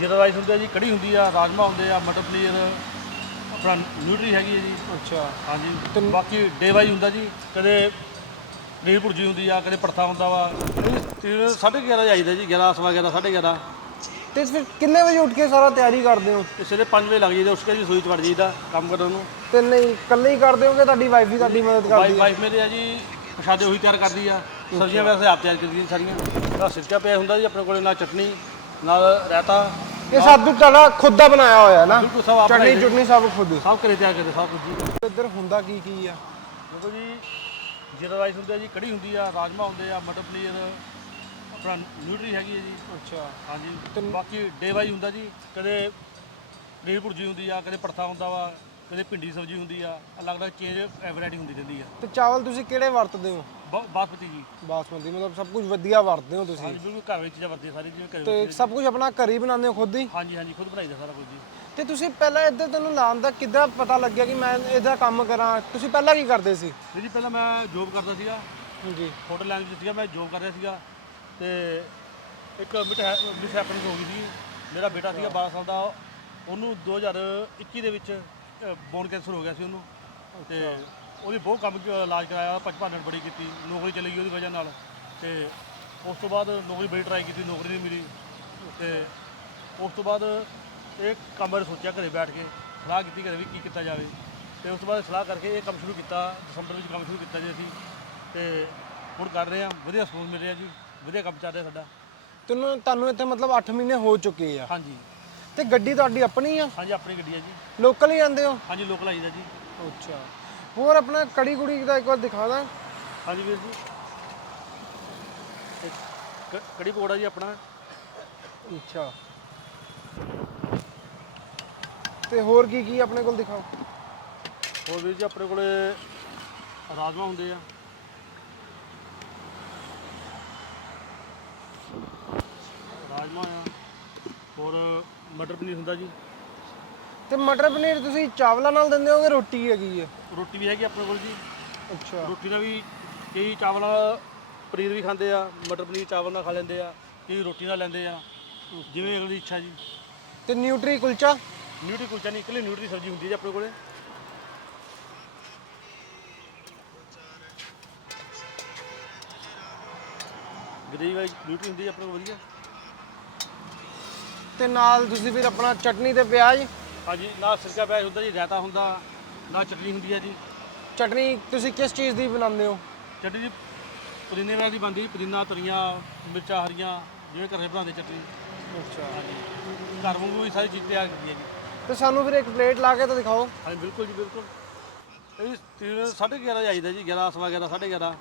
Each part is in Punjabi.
ਜੀਰਾ ਰਾਈਸ ਹੁੰਦਾ ਜੀ ਕੜੀ ਹੁੰਦੀ ਆ ਰਾਜਮਾ ਹੁੰਦੇ ਆ ਮਟਰ ਪਨੀਰ ਆਪਣਾ ਨਿਊਟਰੀ ਹੈਗੀ ਹੈ ਜੀ ਅੱਛਾ ਹਾਂਜੀ ਬਾਕੀ ਡੇ ਵਾਈ ਹੁੰਦਾ ਜੀ ਕਦੇ ਨੀਲ ਭੁਰਜੀ ਹੁੰਦੀ ਆ ਕਦੇ ਪਰਥਾ ਹੁੰਦਾ ਵਾ ਇਹ ਸਾਢੇ 11 ਜਾਈਦਾ ਜੀ 11:00 ਸਵਾ 11:30 ਸਾਢੇ ਤੇ ਫਿਰ ਕਿੰਨੇ ਵਜੇ ਉੱਠ ਕੇ ਸਾਰਾ ਤਿਆਰੀ ਕਰਦੇ ਹੋ ਤੇ ਸਵੇਰੇ 5 ਵਜੇ ਲੱਗ ਜਾਈਦਾ ਉਸਕੇ ਜੀ ਸੂਈ ਚੜ ਜਾਈਦਾ ਕੰਮ ਕਰਨ ਨੂੰ ਤੇ ਨਹੀਂ ਇਕੱਲੇ ਹੀ ਕਰਦੇ ਹੋਗੇ ਤੁਹਾਡੀ ਵਾਈਫ ਵੀ ਤੁਹਾਡੀ ਮਦਦ ਕਰਦੀ ਹੈ ਵਾਈਫ ਮੇਰੇ ਆ ਜੀ ਪ੍ਰਸ਼ਾਦੇ ਉਹੀ ਤਿਆਰ ਕਰਦੀ ਆ ਸਬਜ਼ੀਆਂ ਵੈਸੇ ਆਪ ਤਿਆਰ ਕਰਦੀ ਸਾਰੀਆਂ ਦਾ ਸਿਰਕਾ ਪਿਆ ਹੁੰਦਾ ਜੀ ਆਪਣੇ ਕੋਲੇ ਨਾ ਚਟਨੀ ਨਾਲ ਰਾਇਤਾ ਇਹ ਸਭ कुछ ਤੁਹਾਡਾ ਖੁਦ ਦਾ ਬਣਾਇਆ ਹੋਇਆ ਹੈ ਨਾ ਬਿਲਕੁਲ ਸਭ ਆਪਣਾ ਚਟਨੀ ਹੀ ਸਭ ਖੁਦ ਸਭ ਕਰੇ ਤਿਆਰ ਕਰਦੇ ਸਭ ਕੁਝ ਜੀ ਇੱਧਰ ਹੁੰਦਾ ਕੀ ਕੀ ਆ ਦੇਖੋ ਜੀ ਜਿਹੜਾ ਰਾਈਸ ਹੁੰਦਾ ਜੀ ਕੜੀ ਹੁੰਦੀ ਆ ਰਾਜਮਾ ਹੁੰਦੇ ਆ ਮਟਰ ਪਨੀਰ ਆਪਣਾ ਨਿਊਟਰੀ ਹੈਗੀ ਹੈ ਜੀ ਅੱਛਾ ਹਾਂਜੀ ਬਾਕੀ ਡੇ ਵਾਈ ਹੁੰਦਾ ਜੀ ਕਦੇ ਰੇਲ ਭੁਰਜੀ ਹੁੰਦੀ ਆ ਕਦੇ ਪਰਥਾ ਹੁੰਦਾ ਵਾ ਕਦੇ ਭਿੰਡੀ ਸਬਜ਼ੀ ਹੁੰਦੀ ਆ ਅਲੱਗ ਅਲੱਗ ਚੇਂਜ ਵੈਰਾਈਟੀ ਹੁੰਦੀ ਰਹਿੰਦੀ ਆ ਤੇ ਚਾਵਲ ਤੁਸੀਂ ਕਿਹੜੇ ਵਰਤਦੇ ਹੋ ਬਾਸਮਤੀ ਜੀ ਬਾਸਮਤੀ ਮਤਲਬ ਸਭ ਕੁਝ ਵਧੀਆ ਵਰਤਦੇ ਹੋ ਤੁਸੀਂ ਹਾਂਜੀ ਬਿਲਕੁਲ ਘਰ ਵਿੱਚ ਚੀਜ਼ਾਂ ਵਰਤਦੇ ਸਾਰੀ ਜਿਵੇਂ ਘਰੇ ਤੇ ਸਭ ਕੁਝ ਆਪਣਾ ਘਰ ਹੀ ਬਣਾਉਂਦੇ ਹੋ ਖੁਦ ਹੀ ਹਾਂਜੀ ਹਾਂਜੀ ਖੁਦ ਬਣਾਈਦਾ ਸਾਰਾ ਕੁਝ ਜੀ ਤੇ ਤੁਸੀਂ ਪਹਿਲਾਂ ਇੱਧਰ ਤੁਹਾਨੂੰ ਨਾਮ ਦਾ ਕਿੱਦਾਂ ਪਤਾ ਲੱਗਿਆ ਕਿ ਮੈਂ ਇਹਦਾ ਕੰਮ ਕਰਾਂ ਤੁਸੀਂ ਪਹਿਲਾਂ ਕੀ ਕਰਦੇ ਸੀ ਜੀ ਪਹਿਲਾਂ ਮੈਂ ਜੋਬ ਕਰਦਾ ਸੀਗਾ ਜੀ ਹੋਟਲ ਲਾਈਨ ਵਿੱਚ ਸੀਗਾ ਮੈਂ ਜੋਬ ਕਰ ਰਿਹਾ ਸੀਗਾ ਤੇ ਇੱਕ ਮਿਸ ਹੈਪਨਿੰਗ ਹੋ ਗਈ ਸੀ ਮੇਰਾ ਬੇਟਾ ਸੀਗਾ 12 ਸਾਲ ਦਾ ਉਹਨੂੰ 2021 ਦੇ ਵਿੱਚ ਬੋਨ ਕੈਂਸਰ ਹੋ ਗਿਆ ਸੀ ਉਹਨੂੰ ਤੇ ਉਹਦੀ ਬਹੁਤ ਕੰਮ ਇਲਾਜ ਕਰਾਇਆ ਪੰਜ ਨਾਲ ਬੜੀ ਕੀਤੀ ਨੌਕਰੀ ਚਲੀ ਗਈ ਉਹਦੀ ਵਜ੍ਹਾ ਨਾਲ ਤੇ ਉਸ ਤੋਂ ਬਾਅਦ ਨੌਕਰੀ ਬੜੀ ਟਰਾਈ ਕੀਤੀ ਨੌਕਰੀ ਨਹੀਂ ਮਿਲੀ ਤੇ ਉਸ ਤੋਂ ਬਾਅਦ ਇਹ ਕੰਮ ਬਾਰੇ ਸੋਚਿਆ ਘਰੇ ਬੈਠ ਕੇ ਸਲਾਹ ਕੀਤੀ ਘਰੇ ਵੀ ਕੀ ਕੀਤਾ ਜਾਵੇ ਤੇ ਉਸ ਤੋਂ ਬਾਅਦ ਸਲਾਹ ਕਰਕੇ ਇਹ ਕੰਮ ਸ਼ੁਰੂ ਕੀਤਾ ਦਸੰਬਰ ਵਿੱਚ ਕੰਮ ਸ਼ੁਰੂ ਕੀਤਾ ਜੀ ਅਸੀਂ ਤੇ ਹੁਣ ਕਰ ਰਹੇ ਆ ਵਧੀਆ ਸਪੋਰਟ ਮਿਲ ਰਿਹਾ ਜੀ ਵਧੀਆ ਕੰਮ ਚੱਲ ਰਿਹਾ ਸਾਡਾ ਤੁਹਾਨੂੰ ਤੁਹਾਨੂੰ ਇੱਥੇ ਮਤਲਬ 8 ਮਹੀਨੇ ਹੋ ਚੁੱਕੇ ਆ ਹਾਂਜੀ ਤੇ ਗੱਡੀ ਤੁਹਾਡੀ ਆਪਣੀ ਆ ਹਾਂਜੀ ਆਪਣੀ ਗੱਡੀ ਆ ਜੀ ਲੋਕਲ ਹੀ ਜਾਂਦੇ ਹੋ ਹਾਂਜੀ ਲੋਕਲ ਆਈਦਾ ਜੀ ਅੱਛਾ ਹੋਰ ਆਪਣਾ ਕੜੀ ਕੁੜੀ ਦਾ ਇੱਕ ਵਾਰ ਦਿਖਾ ਦਾਂ ਹਾਂਜੀ ਵੀਰ ਜੀ ਕੜੀ ਪੋੜਾ ਜੀ ਆਪਣਾ ਅੱਛਾ ਤੇ ਹੋਰ ਕੀ ਕੀ ਆਪਣੇ ਕੋਲ ਦਿਖਾਓ ਹੋਰ ਵੀਰ ਜੀ ਆਪਣੇ ਕੋਲੇ ਰਾਜਮਾ ਹੁੰਦੇ ਆ ਰਾਜਮਾ ਆ ਹੋਰ ਮਟਰ ਪਨੀਰ ਹੁੰਦਾ ਜੀ ਤੇ ਮਟਰ ਪਨੀਰ ਤੁਸੀਂ ਚਾਵਲਾਂ ਨਾਲ ਦਿੰਦੇ ਹੋਗੇ ਰੋਟੀ ਹੈਗੀ ਹੈ ਰੋਟੀ ਵੀ ਹੈਗੀ ਆਪਣੇ ਕੋਲ ਜੀ ਅੱਛਾ ਰੋਟੀ ਦਾ ਵੀ ਕਈ ਚਾਵਲ ਨਾਲ ਪਨੀਰ ਵੀ ਖਾਂਦੇ ਆ ਮਟਰ ਪਨੀਰ ਚਾਵਲ ਨਾਲ ਖਾ ਲੈਂਦੇ ਆ ਕਈ ਰੋਟੀ ਨਾਲ ਲੈਂਦੇ ਆ ਜਿਵੇਂ ਅਗਲੀ ਇੱਛਾ ਜੀ ਤੇ ਨਿਊਟਰੀ ਕੁਲਚਾ ਨਿਊਟਰੀ ਕੁਲਚਾ ਨਹੀਂ ਇਕੱਲੀ ਨਿਊਟਰੀ ਸਬਜ਼ੀ ਹੁੰਦੀ ਹੈ ਆਪਣੇ ਕੋਲੇ ਗ੍ਰੇਵੀ ਵਾਲੀ ਨਿਊਟਰੀ ਹੁੰਦੀ ਹੈ ਆਪਣੇ ਕੋਲ ਵਧੀਆ ਤੇ ਨਾਲ ਤੁਸੀਂ ਫਿਰ ਆਪਣਾ ਚਟਨੀ ਤੇ ਪਿਆਜ਼ ਹਾਂਜੀ ਨਾਲ ਸਿਰਕਾ ਪਿਆਜ਼ ਹੁੰਦਾ ਜੀ ਰਾਇਤਾ ਹੁੰਦਾ ਨਾ ਚਟਨੀ ਹੁੰਦੀ ਹੈ ਜੀ ਚਟਨੀ ਤੁਸੀਂ ਕਿਸ ਚੀਜ਼ ਦੀ ਬਣਾਉਂਦੇ ਹੋ ਚਟਨੀ ਜੀ ਪੁਦੀਨੇ ਵਾਲੀ ਦੀ ਬਣਦੀ ਪੁਦੀਨਾ ਤਰੀਆਂ ਮਿਰਚਾਂ ਹਰੀਆਂ ਜਿਵੇਂ ਘਰੇ ਬਣਾਉਂਦੇ ਚਟਨੀ ਅੱਛਾ ਹਾਂਜੀ ਘਰ ਵੀ ਸਾਰੀ ਚੀਜ਼ ਤਿਆਰ ਕੀਤੀ ਹੈ ਜੀ ਤੇ ਸਾਨੂੰ ਫਿਰ ਇੱਕ ਪਲੇਟ ਲਾ ਕੇ ਤਾਂ ਦਿਖਾਓ ਹਾਂਜੀ ਬਿਲਕੁਲ ਜੀ ਬਿਲਕੁਲ ਇਹ 3:30 11:30 ਜਾਈਦਾ ਜੀ 11:00 ਸਵਾ 11 11:30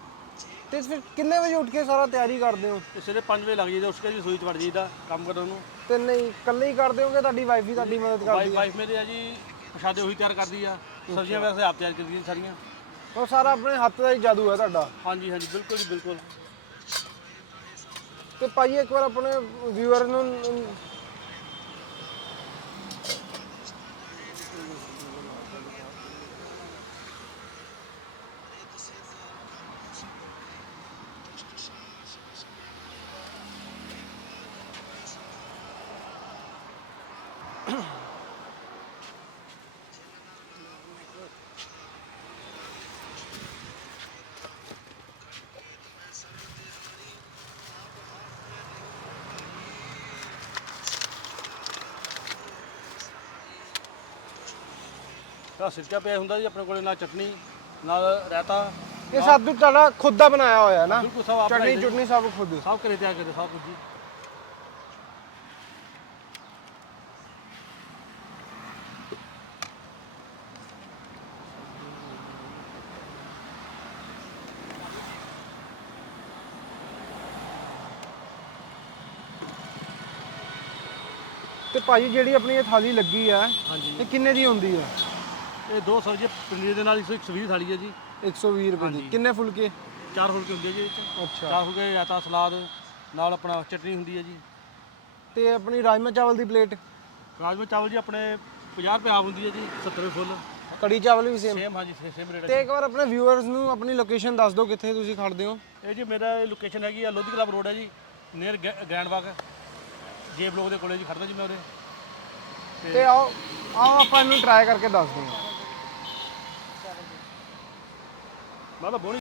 ਤੇ ਫਿਰ ਕਿੰਨੇ ਵਜੇ ਉੱਠ ਕੇ ਸਾਰਾ ਤਿਆਰੀ ਕਰਦੇ ਹੋ ਤੇ ਸਵੇਰੇ 5 ਵਜੇ ਲੱਗ ਜਾਈਦਾ ਉਸ ਕੇ ਜੀ ਸੋਈ ਚੜ ਜਾਈਦਾ ਕੰਮ ਕਰਨ ਨੂੰ ਤੇ ਨਹੀਂ ਇਕੱਲੇ ਹੀ ਕਰਦੇ ਹੋਗੇ ਤੁਹਾਡੀ ਵਾਈਫ ਵੀ ਤੁਹਾਡੀ ਮਦਦ ਕਰਦੀ ਹੈ ਵਾਈਫ ਮੇਰੇ ਆ ਜੀ ਪ੍ਰਸ਼ਾਦੇ ਉਹੀ ਤਿਆਰ ਕਰਦੀ ਆ ਸਬਜ਼ੀਆਂ ਵੈਸੇ ਆਪ ਤਿਆਰ ਕਰਦੀਆਂ ਸਾਰੀਆਂ ਉਹ ਸਾਰਾ ਆਪਣੇ ਹੱਥ ਦਾ ਹੀ ਜਾਦੂ ਹੈ ਤੁਹਾਡਾ ਹਾਂਜੀ ਹਾਂਜੀ ਬਿਲਕੁਲ ਜੀ ਬਿਲਕੁਲ ਤੇ ਪਾਈਏ ਇੱਕ ਵਾਰ ਆਪਣੇ ਵਿਊਅਰ ਨੂੰ ਤਾਂ ਸਿਰਕਾ ਪਿਆ ਹੁੰਦਾ ਜੀ ਆਪਣੇ ਕੋਲੇ ਨਾਲ ਚਟਨੀ ਨਾਲ ਰਾਇਤਾ ਇਹ ਸਭ ਕੁਝ ਤੁਹਾਡਾ ਖੁਦ ਦਾ ਬਣਾਇਆ ਹੋਇਆ ਹੈ ਨਾ ਬਿਲਕੁਲ ਸਭ ਆਪਣਾ ਚਟਨੀ ਹੀ ਸਭ ਖੁਦ ਸਭ ਕਰੇ ਤਿਆਰ ਕਰਦੇ ਸਭ ਕੁਝ ਜੀ ਤੇ ਭਾਜੀ ਜਿਹੜੀ ਆਪਣੀ ਇਹ ਥਾਲੀ ਲੱਗੀ ਆ ਇਹ ਕਿੰਨੇ ਦੀ ਹੁੰਦੀ ਆ ਇਹ 200 ਜੀ ਪਨੀਰ ਦੇ ਨਾਲ 120 ਥਾਲੀ ਹੈ ਜੀ 120 ਰੁਪਏ ਦੀ ਕਿੰਨੇ ਫੁਲਕੇ ਚਾਰ ਫੁਲਕੇ ਹੁੰਦੇ ਜੀ ਇਹ 'ਚ ਅੱਛਾ ਚਾਰ ਫੁਲਕੇ ਜਾਂ ਤਾਂ ਸਲਾਦ ਨਾਲ ਆਪਣਾ ਚਟਨੀ ਹੁੰਦੀ ਹੈ ਜੀ ਤੇ ਆਪਣੀ ਰਾਜਮਾ ਚਾਵਲ ਦੀ ਪਲੇਟ ਰਾਜਮਾ ਚਾਵਲ ਜੀ ਆਪਣੇ 50 ਰੁਪਏ ਆਪ ਹੁੰਦੀ ਹੈ ਜੀ 70 ਰੁਪਏ ਫੁੱਲ ਕੜੀ ਚਾਵਲ ਵੀ ਸੇਮ ਸੇਮ ਹਾਂ ਜੀ ਸੇਮ ਰੇਟ ਤੇ ਇੱਕ ਵਾਰ ਆਪਣੇ ਵਿਊਅਰਸ ਨੂੰ ਆਪਣੀ ਲੋਕੇਸ਼ਨ ਦੱਸ ਦਿਓ ਕਿੱਥੇ ਤੁਸੀਂ ਖੜਦੇ ਹੋ ਇਹ ਜੀ ਮੇਰਾ ਲੋਕੇਸ਼ਨ ਹੈਗੀ ਆ ਲੋਧੀ ਕਲੱਬ ਰੋਡ ਹੈ ਜੀ ਨੀਅਰ ਗ੍ਰੈਂਡ ਬਾਗ ਜੇ ਬਲੋਗ ਦੇ ਕੋਲੇ ਜੀ ਖੜਦਾ ਜੀ ਮੈਂ ਉਹਦੇ ਤੇ ਆਓ ਆਓ ਆਪਾਂ ਇਹਨੂੰ ਟਰਾਈ ਕਰਕੇ ਦੱਸਦੇ ਹਾਂ Nada, bonita.